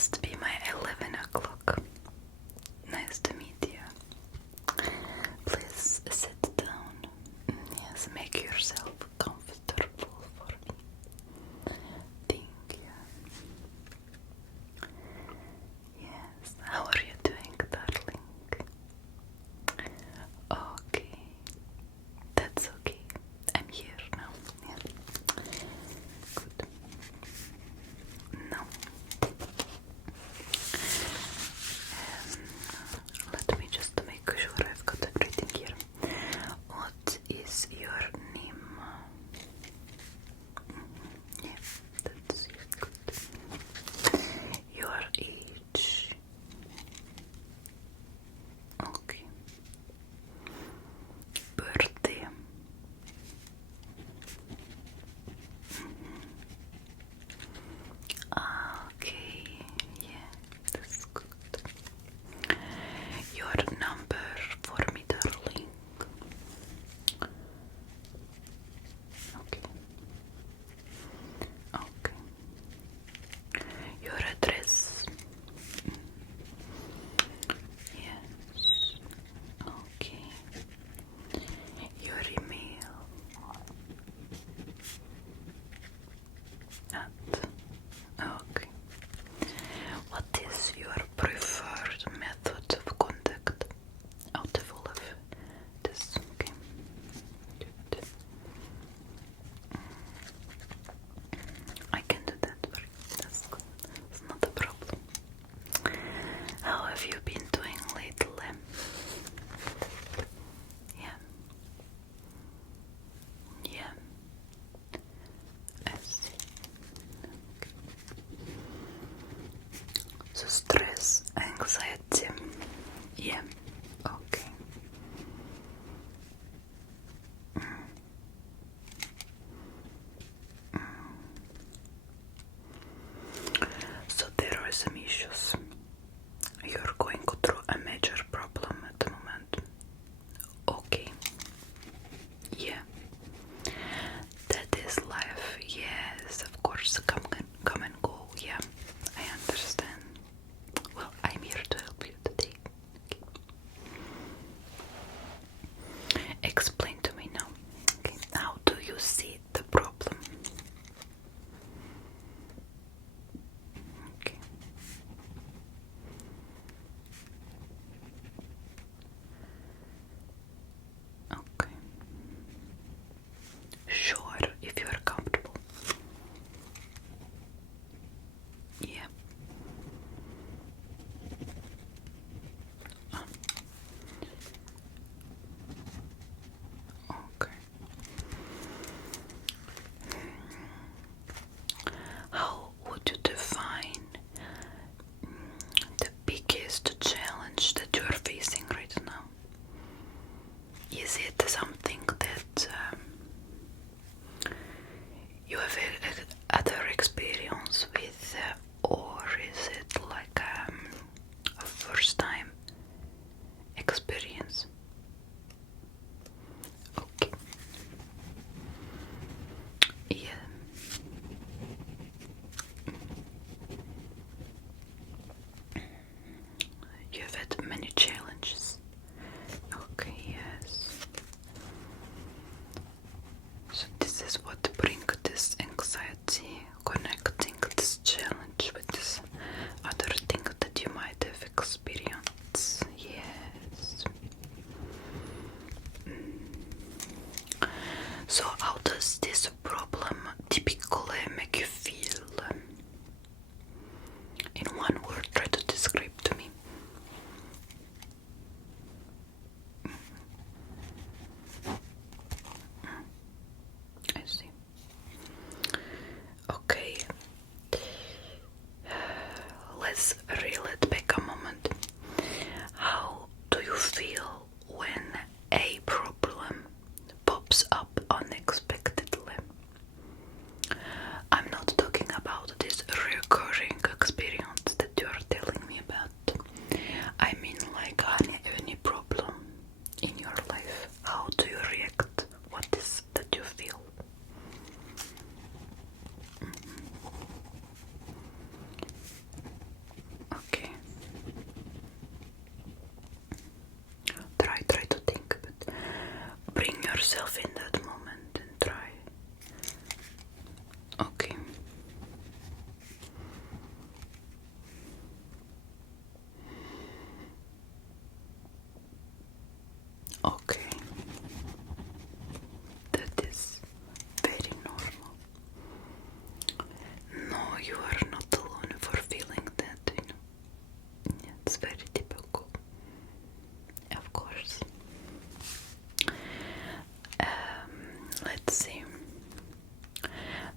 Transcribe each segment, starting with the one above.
must be my 11 o'clock. Nice to meet you. Please sit down. Yes, make yourself comfortable for me. Thank you. Yes, how are you doing, darling? Okay, that's okay. I'm here now. Yeah. Good. Now, let me just make sure I've got everything here. What is your name? Yeah, that's good. Your age? Okay. Birthday? Okay, yeah, that's good. Your number for me, darling. Okay. Okay. Your address. Yes. Okay. Your email. Okay. What is your preferred method of contact out of all of this? Okay. Good. I can do that for you. That's good. It's not a problem. How have you been doing lately? Yeah. Yeah. I see. Okay. So stress, anxiety. Yeah. Okay. So there are some issues. You're going through a major problem at the moment. Okay. Yeah. That is life. Yes, of course. Come and go. Yeah, I understand. Well, I'm here to help you today. Okay. Explain to me now. Okay. How do you see the problem? Okay. Okay. Sure, if you are comfortable. Yeah. Okay. How would you define the biggest challenge that you are facing right now? Is it something that you have other experience with, or is it like a first time experience? Okay. Yeah. You've had many challenges. Okay, yes. So this is what brings this anxiety, connecting this challenge with this other thing that you might have experienced. Yes. So how does this problem typically make you feel? In one word, try to describe to me. I see. Okay. Let's reel it back a moment. How do you feel when a problem pops up unexpectedly? bring yourself in that moment and try. Okay. Okay. That is very normal. No, you are not alone for feeling that, It's very typical. Of course. Let's see.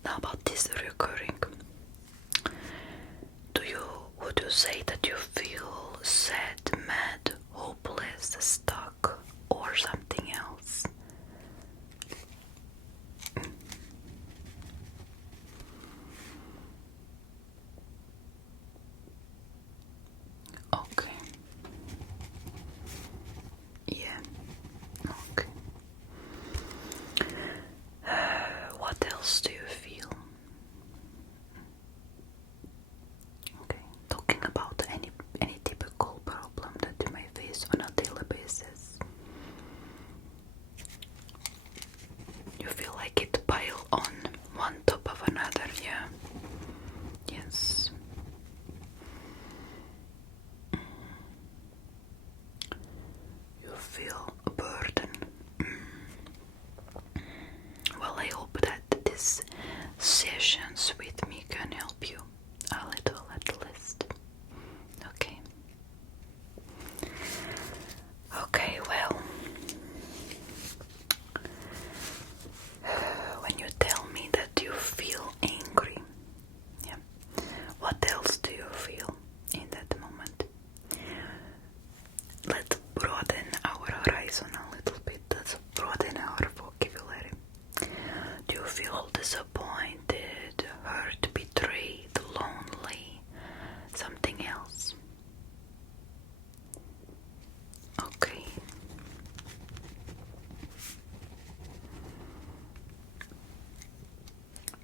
Now about this recurring. Would you say that you feel sad, mad, hopeless, stuck, or something else? Okay. Yeah. Okay. What else do you feel? Okay. Talking about any typical problem that you may face on a daily basis. You feel like it pile on one top of another, yeah? Yes. You feel a burden. Well, I hope that these sessions with me can help you a little at least. Okay. Okay, well, when you tell me that you feel angry, yeah, what else do you feel in that moment? Let's broaden our horizon a little bit. Let's broaden our vocabulary. Do you feel disappointed, hurt, betrayed, lonely, something else? Okay.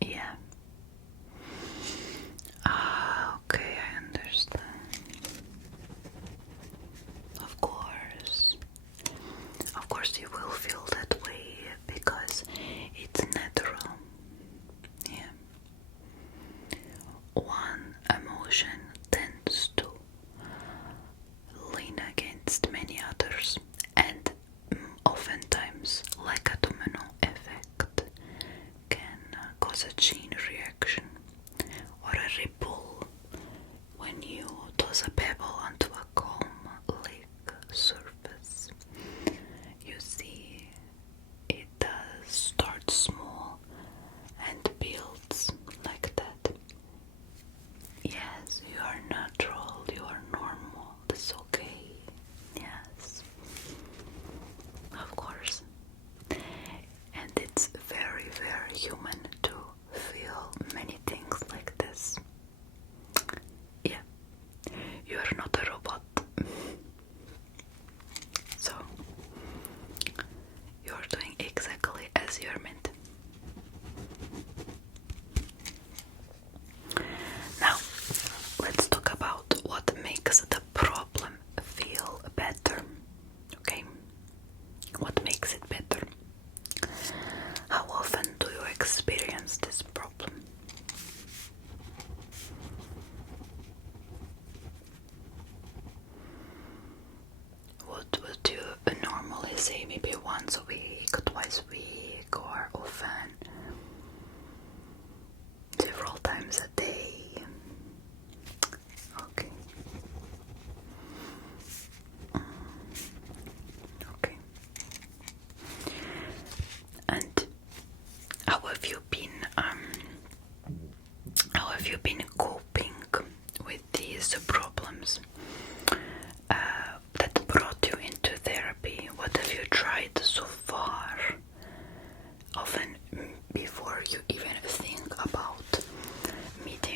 Yeah. Okay, I understand. Of course. Of course you will feel that way because it's natural. Yeah. One emotion tends to lean against many others, and oftentimes, like a domino effect, can cause a chain reaction or a ripple when you toss a pebble onto a calm lake surface. You see, it starts small and builds like that. Yes, you are natural, you are normal, that's okay. Yes, of course. And it's very, very human to feel many things like this. Yeah, you are not a robot. So, you are doing exactly as you are meant. Now, let's talk about what makes the problem feel better. Okay? What makes it better? How often do you experience this problem? What would you normally say? Maybe once a week, twice a week, or often? Several times a day? Okay. Okay. And how have you been coping with these problems that brought you into therapy? What have you tried so far? Often before you even think about meeting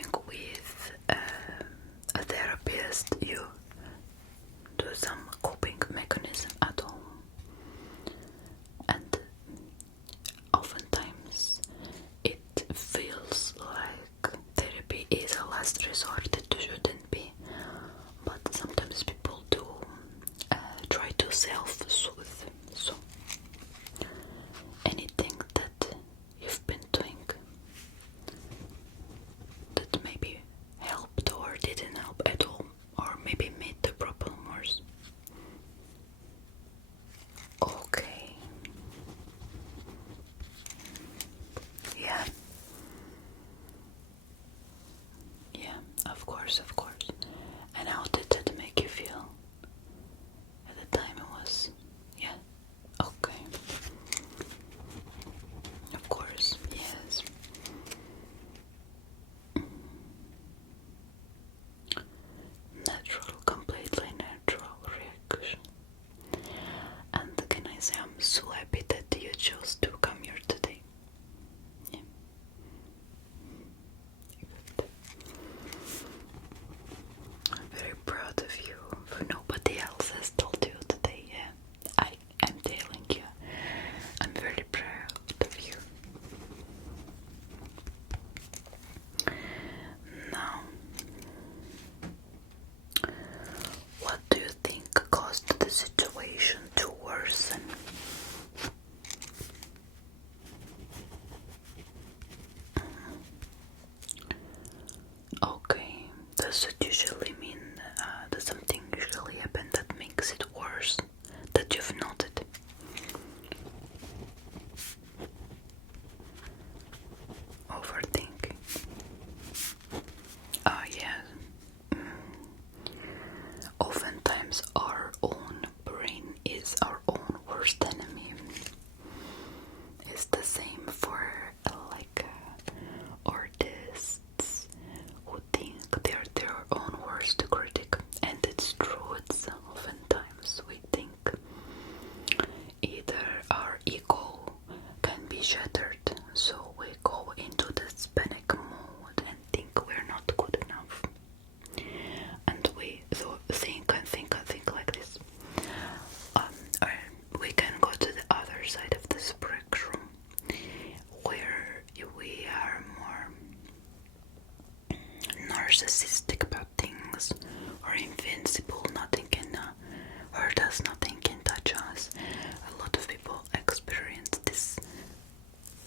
shattered, so we go into this panic mode and think we're not good enough. And we think like this. Or we can go to the other side of the spectrum, where we are more narcissistic about things, or invincible. Nothing can hurt us, nothing can touch us. A lot of people experience this.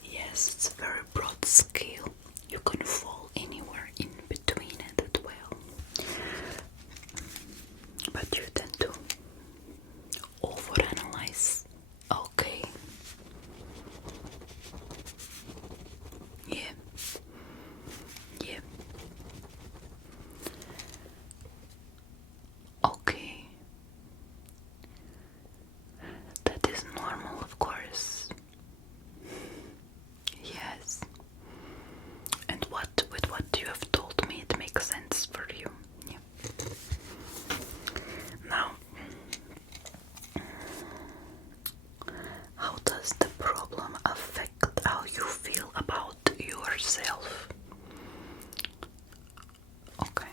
Yes, it's a very broad scale. You can fall anywhere in between it as well. But you tend to overanalyze. Okay. Yeah. Yeah. Okay. That is normal, of course. Yes. And with what you have told me, it makes sense for you. Yeah. Now, how does the problem affect how you feel about yourself? Okay.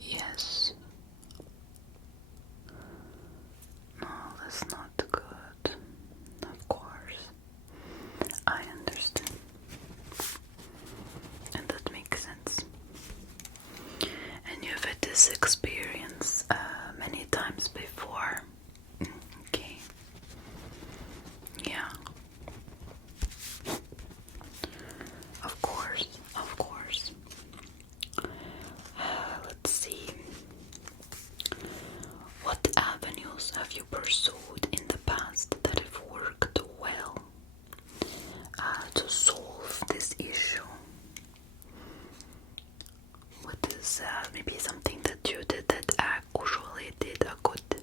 Yes. No, that's not good. Of course. I understand. And that makes sense. And you've had this experience many times before. Okay. Yeah. Of course, of course. Let's see. What avenues have you pursued in the past that have worked well to solve this issue? What is maybe something that you did that actually did a good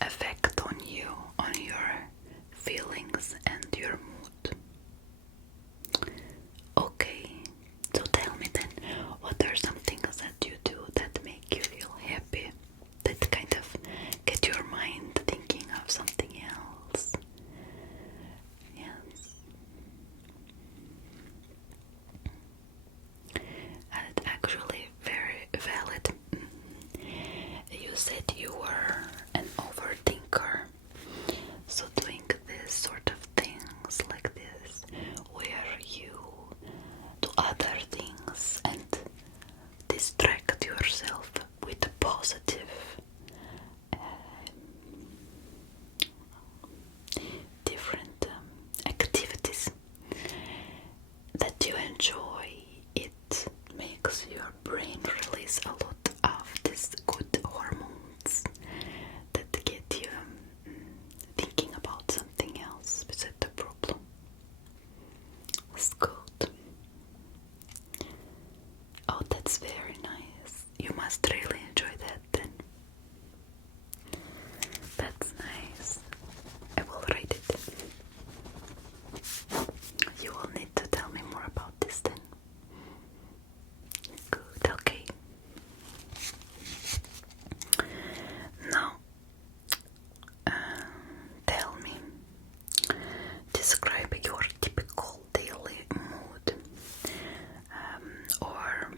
effect on you, on your feelings and your mood? Okay, so tell me then, what are some things that you do that make you feel happy, that kind of get your mind thinking of something else? Yes. And actually very valid. You said you were an overthinker, so doing this sort of things like this, where you do other things and distract yourself with positive different activities that you enjoy, it makes your brain release a lot of these good hormones that get you thinking about something else besides the problem. It's good. Oh, that's very nice. You must really enjoy that then. That's nice. I will write it. You will need to tell me more about this then. Good, okay. Now, tell me, describe your typical daily mood. Or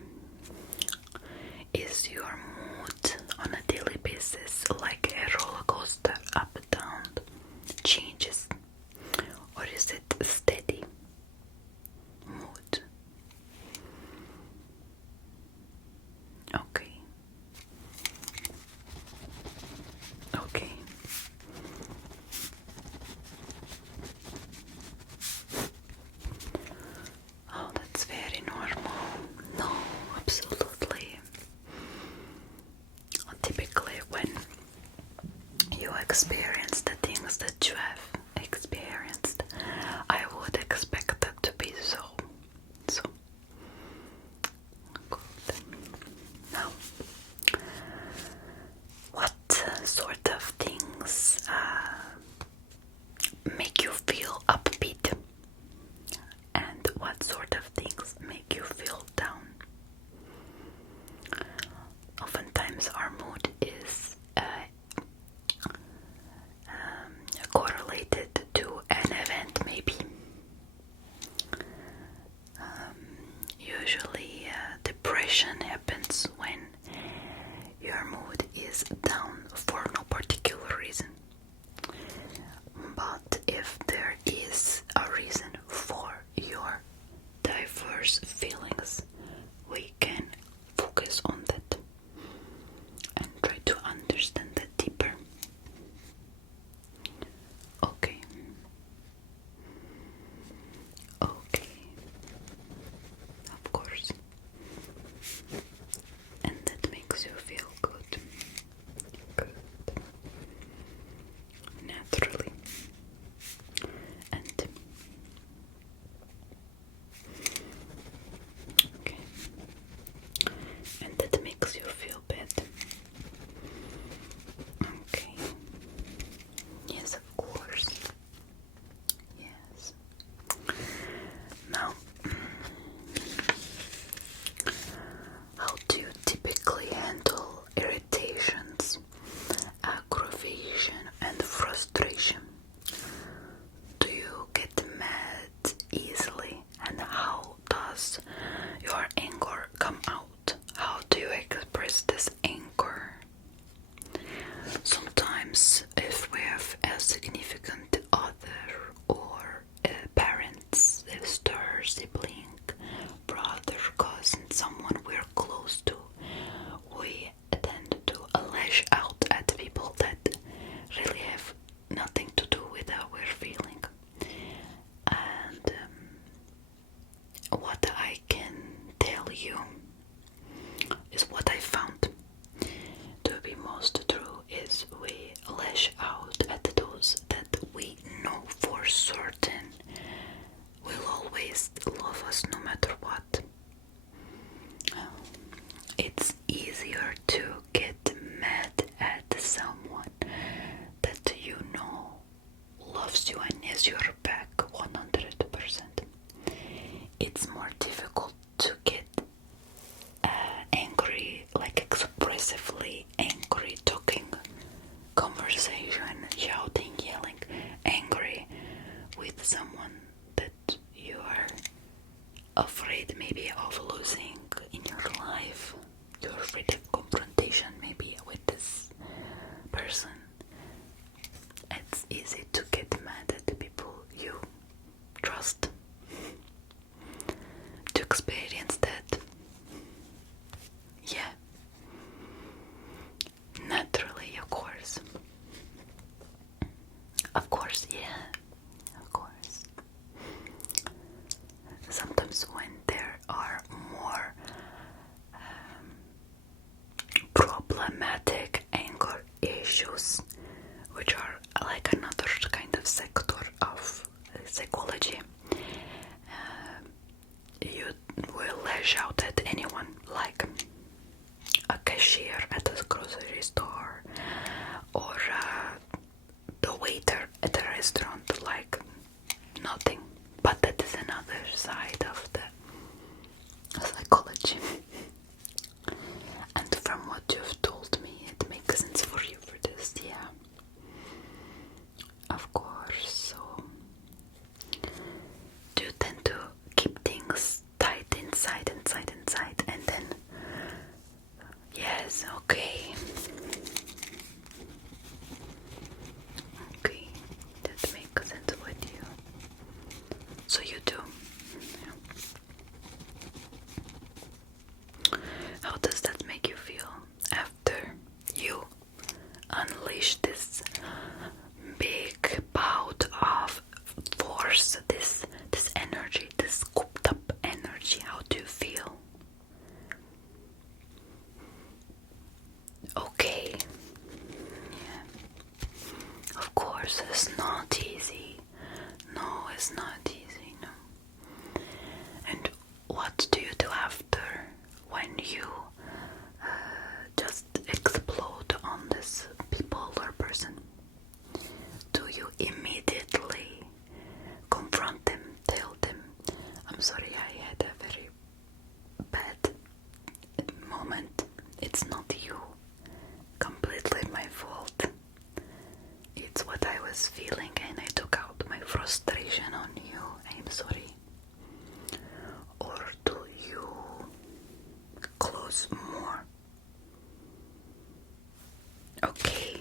is your mood on a daily basis like a roller coaster, up and down, changes? Or is it steady mood? Okay. Okay. Oh, that's very normal. No, absolutely. Typically, when you experience the things that you have experienced, I would expect that to be so good. Now, what sort of things make you feel upbeat, and what sort of things make you feel down? Oftentimes our mood is is down for no particular reason. But if there is a reason for your diverse feelings, we can focus on that and try to understand that deeper. Okay. Okay. Of course. And that makes you feel good. Good. Naturally. And okay. And that makes you feel better. Okay. Yes, of course. Yes. Now, how do you typically handle irritations, aggravation, and frustration? Do you get mad easily? And how does your anger come out? How do you express this anger? Sometimes, if we have a significant other or parents, sister, sibling, brother, cousin, someone we're close to, we tend to lash out at people that really have nothing to do with how we're feeling. And what I can tell you is what I found to be most true is we lash out at those that we know for certain will always love us no matter what. It's easier to get mad at someone that you know loves you and has your back 100%. It's more difficult to get angry, like expressively angry, talking, conversation, shouting, yelling, angry with someone that you are afraid maybe of losing in your life. You're afraid of confrontation maybe with this person. It's easy to get mad at the people you trust. To experience that, yeah, naturally, of course. Of course, yeah, of course. Sometimes when there are more problematic anger issues, which are like another kind of sector of psychology, you will lash out at anyone, like a cashier at a grocery store or the waiter at a restaurant, like nothing. But that is another side of the psychology. And from what you've told me, it makes sense for you for this, yeah. Of course. So, do you tend to keep things tight inside, and then, yes, okay. Okay, that makes sense with you. So you do. Yeah. How does that make you feel after you unleash this big bout of force, this energy, this scooped up energy? How do you feel? Okay. Yeah. Of course, it's not easy. No, it's not easy, no. And what do you do after when you just explode on this people or person? Do you immediately confront them, tell them, I'm sorry, I had a very bad moment. It's not you. Completely my fault. It's what I was feeling and I took out my frustration on you. Okay.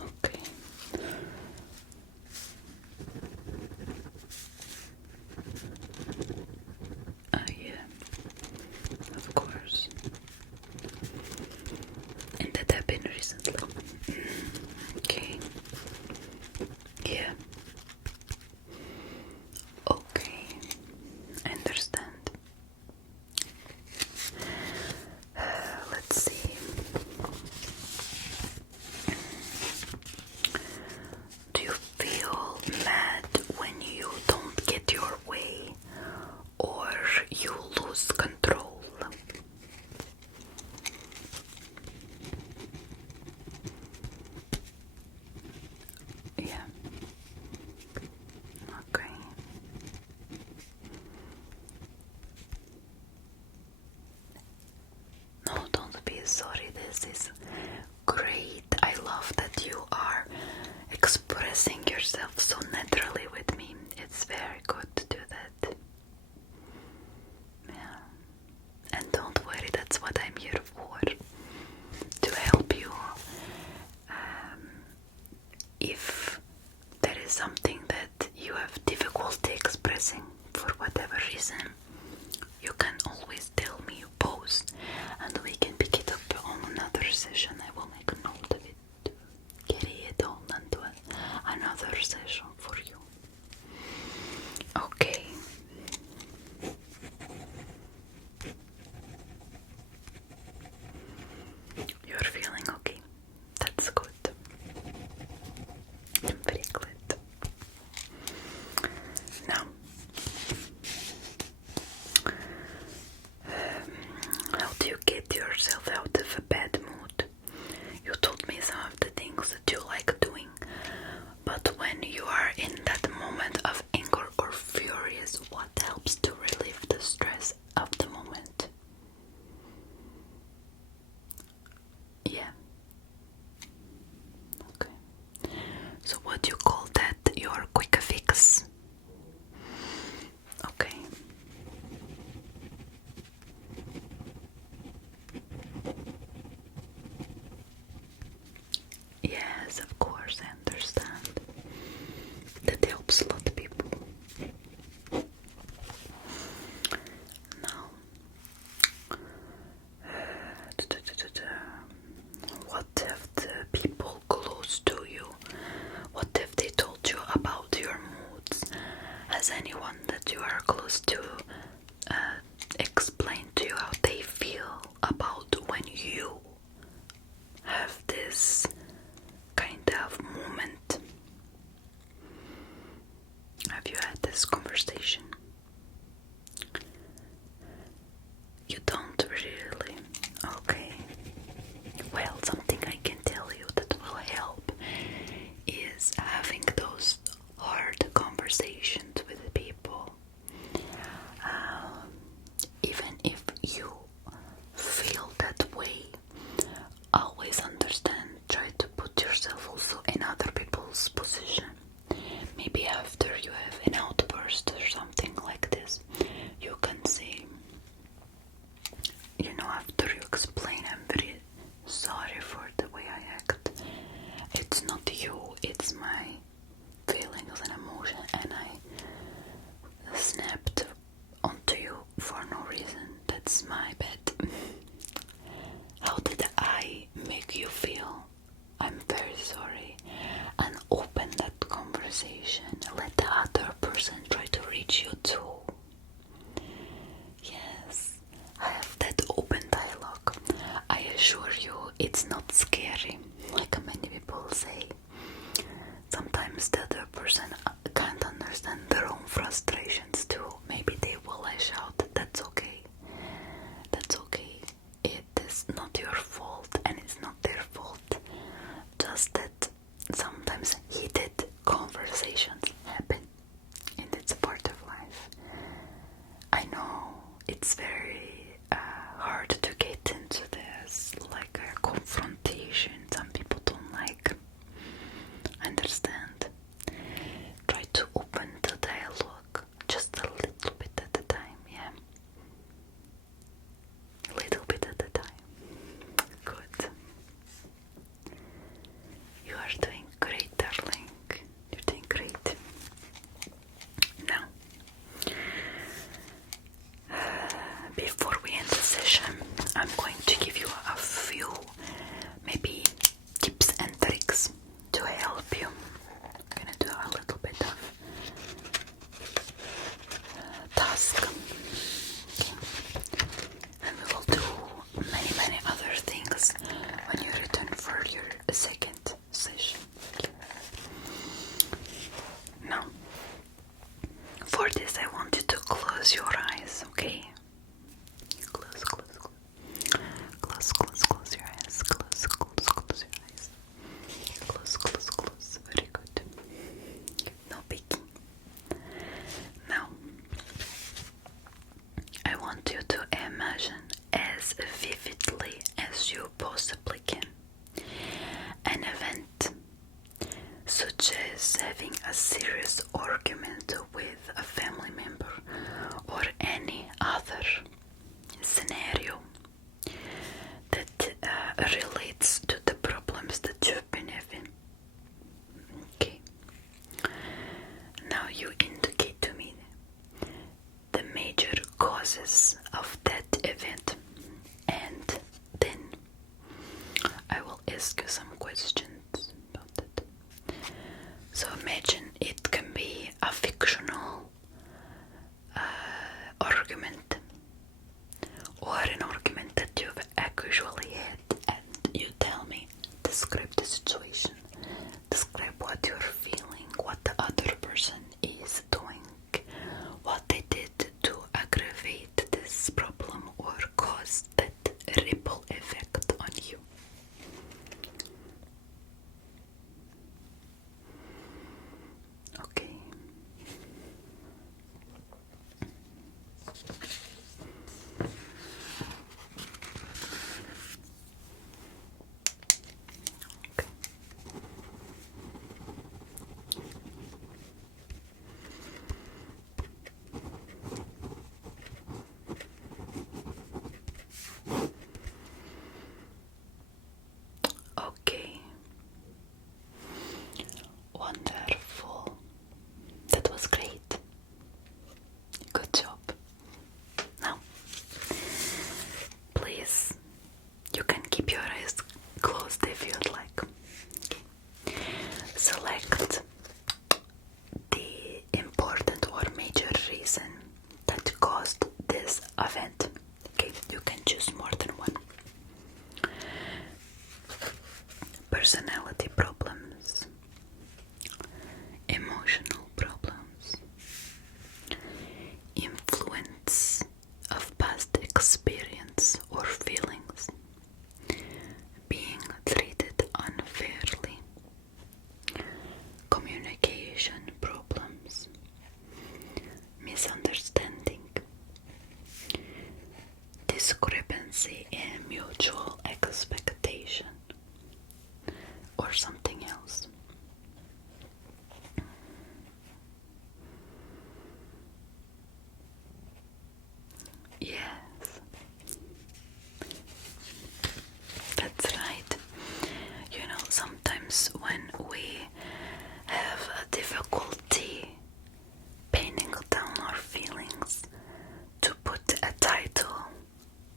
Okay. Yeah, of course. And that happened recently. Okay. Yeah. Okay. I understand. Let's see. Do you feel mad when you don't get your way or you lose control? Yeah. Okay. No, don't be sorry. This is great. I love that you are expressing yourself so naturally with me. It's very good to do that. Yeah. And don't worry, that's what I'm here for. To help you. If there is something that you have difficulty expressing for whatever reason, you can always tell me, pause, and we can pick it up on another session. I will make a note of it to carry it on into another session for you. Okay. You're feeling okay. That's good. I'm very glad. Now, how do you get yourself out of a bad mood? You told me some of the things that you like doing, but when you are in that moment of anger or furious, what helps to relieve the stress of the moment? Yeah. Okay. So what do you call that? Your quick fix? Okay. Yes, of course, I understand. That helps a lot of people. Now, what have the people close to you? What have they told you about your moods? Has anyone that you are close to explained to you how they feel about when you have this kind of moment? Have you had this conversation? You don't really? Okay. Well, something I can tell you that will help is having those hard conversations with people. Even if you feel that way, always understand, try to put yourself also in other people's position. Maybe after you have an outburst or something like this, you can say, after you explain, I'm very sorry for the way I act. It's not you, it's my feelings and emotion, and I snapped onto you for no reason. That's my bad. How did I make you feel? I'm very sorry. And open that conversation. Let the other person try to reach you too. Yes, I have that open dialogue. I assure you it's not scary, like many people say. Sometimes the other person can't understand their own frustrations too. Maybe they will lash out. That's okay. That's okay. It is not your fault and it's not their fault. Just that sometimes heated conversations happen, and it's a part of life. I know it's very hard to get into this, like a confrontation. Some people don't like. I understand. such as having a serious argument with a family member or any other scenario that relates to the problems that you've been having. Okay. Now you indicate to me the major causes of that event, and then I will ask you some questions about it. So imagine it can be a fictional argument, or an argument that you've actually had, and you tell me, describe the situation, describe what you're feeling, what the other person is doing, what they did to aggravate this problem or cause that ripple effect on you. Okay. Okay. Wonderful. That was great. Good job. Now, please, you can keep your eyes closed if you'd like. Okay. Select the important or major reason that caused this event. Okay, you can choose more than one. Personality problems, emotional problems, influence of past experience or feelings, being treated unfairly, communication problems, misunderstanding, discrepancy in mutual expectation, or something else. Yes, that's right. You know, sometimes when we have a difficulty painting down our feelings, to put a title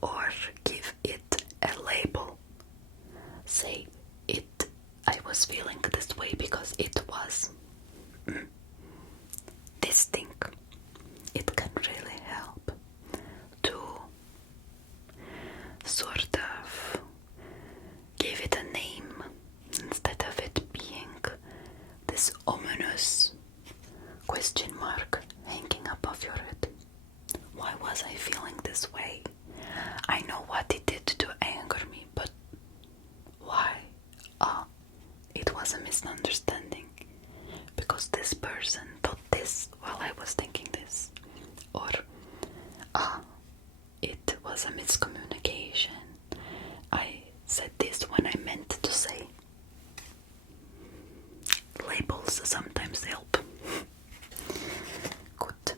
or give it a label, say it, I was feeling this way because it was this thing. It can really help to sort of give it a name instead of it being this ominous question mark hanging above your head. Why was I feeling this way? I know what it did to anger me, but why? It was a misunderstanding because this person thought this while I was thinking this, or it was a miscommunication. I said this when I meant to say. Labels sometimes help. Good.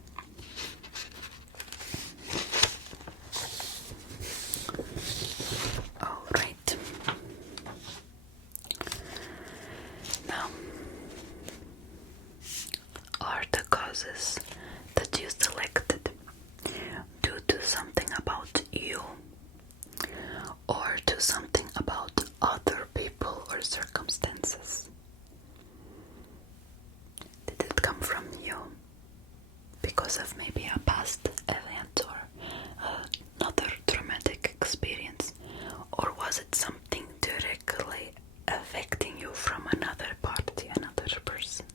All right. Now, are the causes that you selected due to something about you or to something about other people or circumstances? Did it come from you because of maybe a past event or another traumatic experience, or was it something directly affecting you from another party, another person?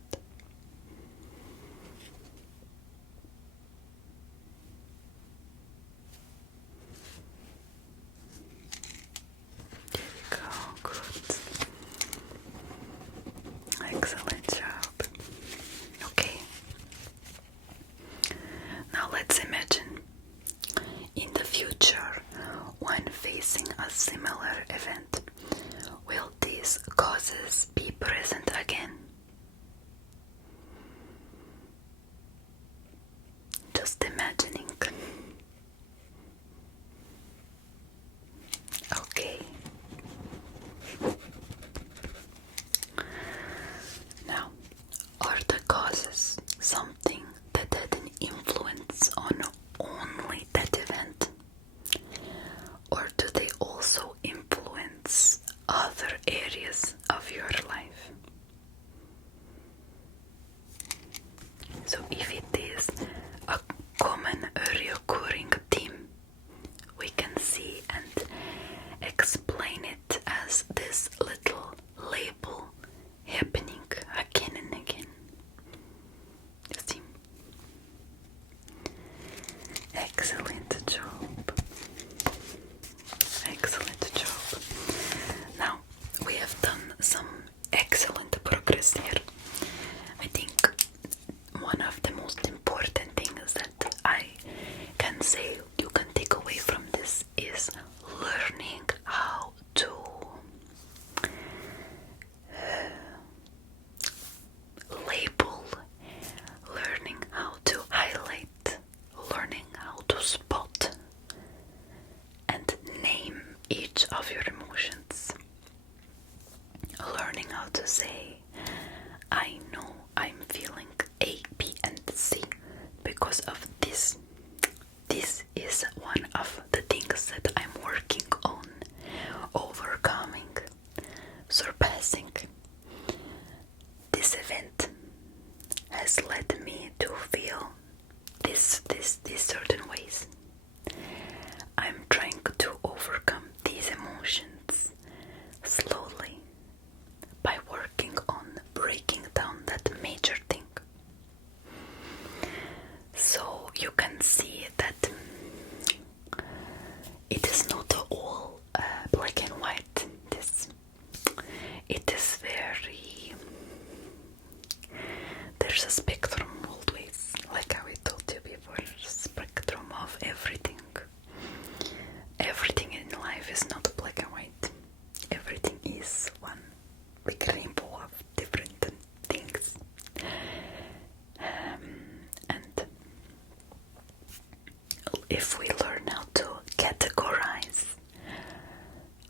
There we go, good. Excellent job. Okay. Now let's imagine in the future when facing a similar event. So if it is a common recurring theme, we can see and explain it as this little label happening again and again. You see? Excellent job. Excellent job. Now, we have done some excellent progress here. I think one of the most important things that I can say you can take away from this is learning how to label, learning how to highlight, learning how to spot and name each of your emotions, learning how to say, I know I'm feeling A, B, and C because of this. This is one of the things that I'm working on, overcoming, surpassing. This event has led me to feel these certain ways. I'm trying to overcome these emotions slowly by working on breaking down that major thing. So you can see that it is not all black and white. It is very... There's a spectrum always, like how I told you before, a spectrum of everything. Everything in life is not black and white. Everything is one big rainbow of different things. And if we learn how to categorize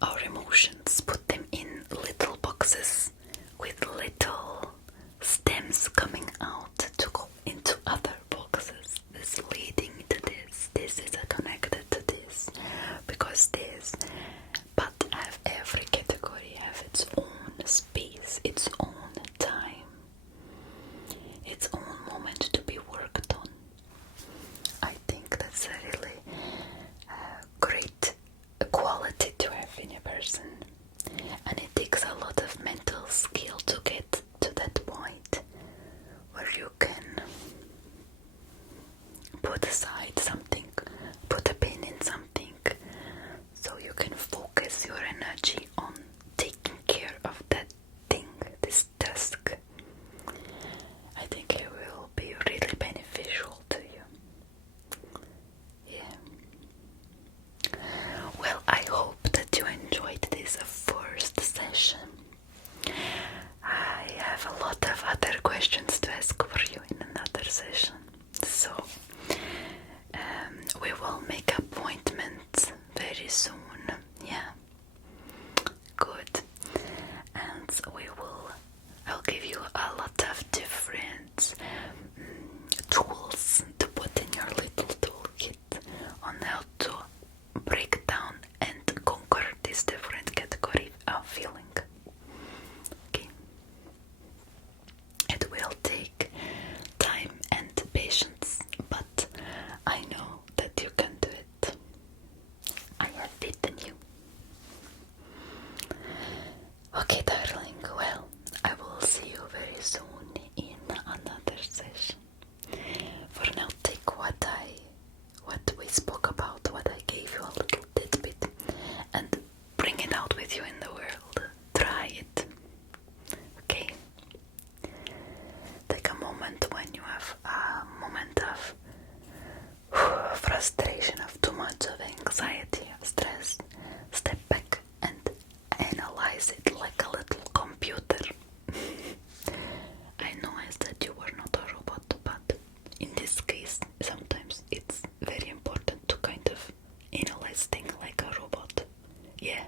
our emotions, put them in little boxes with little stems coming out to go into other boxes, this leading to this is connected to this, because this, but every category have its own space, its own time, its own moment to be worked on. I think that's a really great quality to have in a person, and it takes a lot of mental skill to get to that point where you can put aside something, put a pin in something, so you can focus your energy on taking care of that thing, this task. I think it will be really beneficial to you. Yeah. Well, I hope that you enjoyed this first session. I have a lot of other questions to ask for you in another session. So, we will make appointments very soon. Yeah. Good. And I'll give you a lot of different tools to put in your little toolkit on how to break down and conquer this different category of feeling. Okay. It will take time and patience, but I know that you can do it. I have faith in you. Okay, darling, well, I will see you very soon in another session. For now, take what we spoke about, what I gave you, a little tidbit, and bring it out with you in the world. Try it. Okay? Take a moment when you have a moment of frustration, of too much of anxiety, of stress. Step back and analyze it like a little computer. I know I said you were not a robot, but in this case, sometimes it's very important to kind of analyze things like a robot. Yeah,